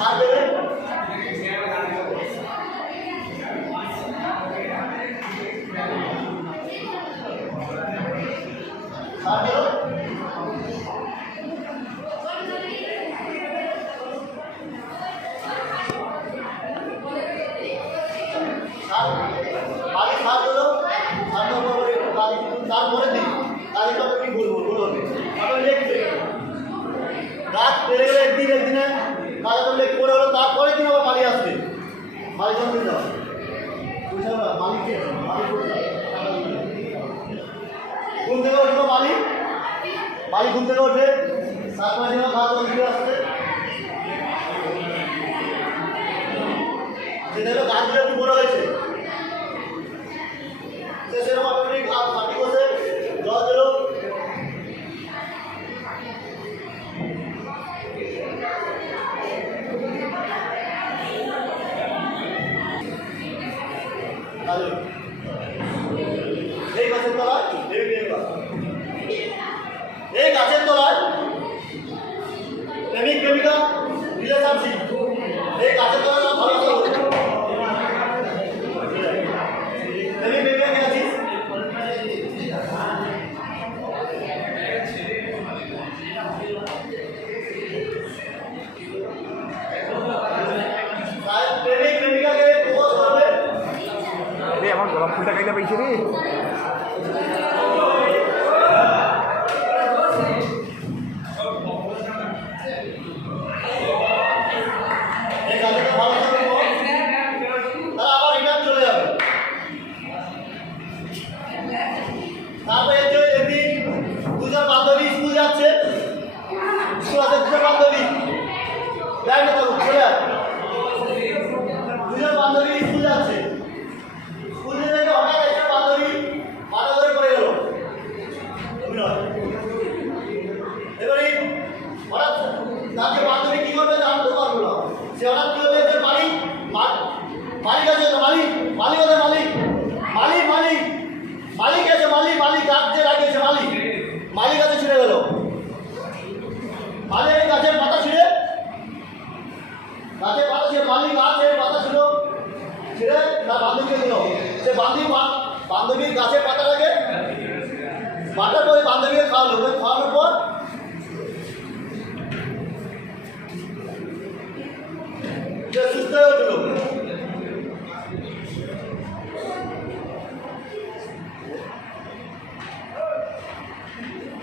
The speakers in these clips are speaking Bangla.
সার দেবে সার দেবে তারপরে দিন তাহলে তো কি বলবো বলবে গাছ পেরে গেলে একদিনে তাহলে তো লেখ করে হলো তারপরে দিন আবার মালি আসবে মালি জন্য দিতে হবে বুঝলাম না মালিককে ঘুম থেকে উঠবে মালি ঘুম থেকে ওঠে তারপরে দিন গাছ ফিরে আসবে সেটা হলো গাছগুলো একটু বড় হয়েছে সেরকম আপনি মাটি বসে জল দিল এই গাছের তলায় এই গাছের তলায় প্রেমিক প্রেমিকা রিলেশনশিপ এই গাছের তলায় ভালো প্রেমিক প্রেমিকা কে আছিস প্রেমিক প্রেমিকাকে প্রপোজ করবে আমার গোলাপ ফুলটা খাইতে পাইছি রে তারপরে একদিন দুজন বান্ধবী স্কুল যাচ্ছে স্কুল আছে দুজন বান্ধবী দেখ না তখন চলে দুজন বান্ধবী স্কুল যাচ্ছে স্কুল থেকে হঠাৎ একজন বান্ধবী মাথা ধরে পড়ে গেল এবারে হঠাৎ তাকে বান্ধবী কি করবে জানতে পারবো না সে হঠাৎ কি হবে এদের মালিক আছে মালিক আছে মালিক আছে মালিক গাছে লাগিয়েছে মালিক গাছে ছিঁড়ে গেল মালিক গাছের পাতা ছিঁড়ে মালিক গাছের পাতা ছিঁড়ে তার বান্ধবীকে দিল সে বান্ধবী গাছের পাতাটাকে পাতার পরে বান্ধবীকে খাওয়ানোর পর সে সুস্থ হয়ে উঠল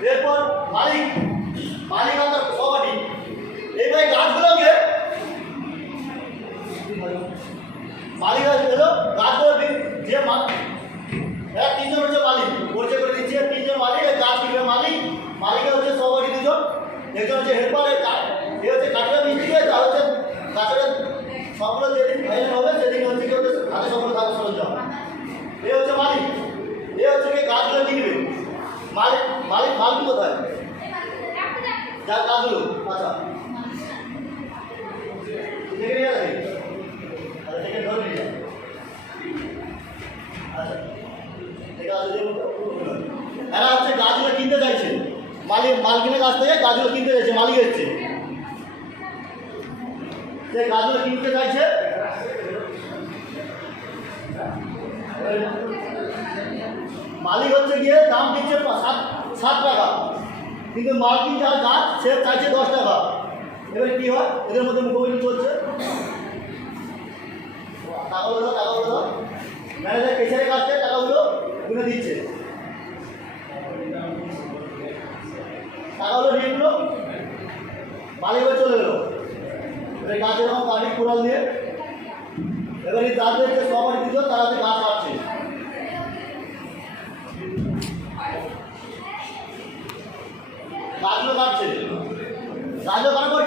এরপর মালিক আমার সবাই এইভাবে গাছগুলোকে মালিক এলো গাছগুলো যে এরা তিনজন হচ্ছে মালিক পরিচয় করে দিচ্ছে তিনজন মালিক গাছ কিনবে মালিকের হচ্ছে সবাই দুজন একজন হচ্ছে হেল্পার এ হচ্ছে কাঠের মিস্ত্রি আর হচ্ছে গাছের সবগুলো যেদিন ফাইনাল হবে সেদিন হচ্ছে কি হচ্ছে হাতে সবগুলো কাগজ সরঞ্জাম এ হচ্ছে মালিক এ হচ্ছে কি গাছগুলো কিনবে মালিক কোথায় যার কাজগুলো আচ্ছা দেখে নিয়ে যাবে আচ্ছা দেখে ধরে নিয়ে যাবে আচ্ছা ঠিক আছে এরা হচ্ছে গাছগুলো কিনতে চাইছে মালিকের কাছ থেকে গাছগুলো কিনতে চাইছে মালিক এসছে সে গাছগুলো কিনতে চাইছে মালিক হচ্ছে গিয়ে দাম দিচ্ছে 7 টাকা কিন্তু মার্কিন যার গাছ সে চাইছে 10 টাকা এবার কী হয় এদের মধ্যে মুখোমুখি চলছে টাকাগুলো ম্যানেজার কেসারের কাছ থেকে টাকাগুলো গুনে দিচ্ছে টাকাগুলো নিয়ে গেলো মালিক চলে গেলো এবার গাছ এরকম কাঠি কোড়াল দিয়ে এবারে তাদের যে সবার দিত তারা যে গাছ কাটছে গাছগুলো কাটছে গাছগুলো কাটার পর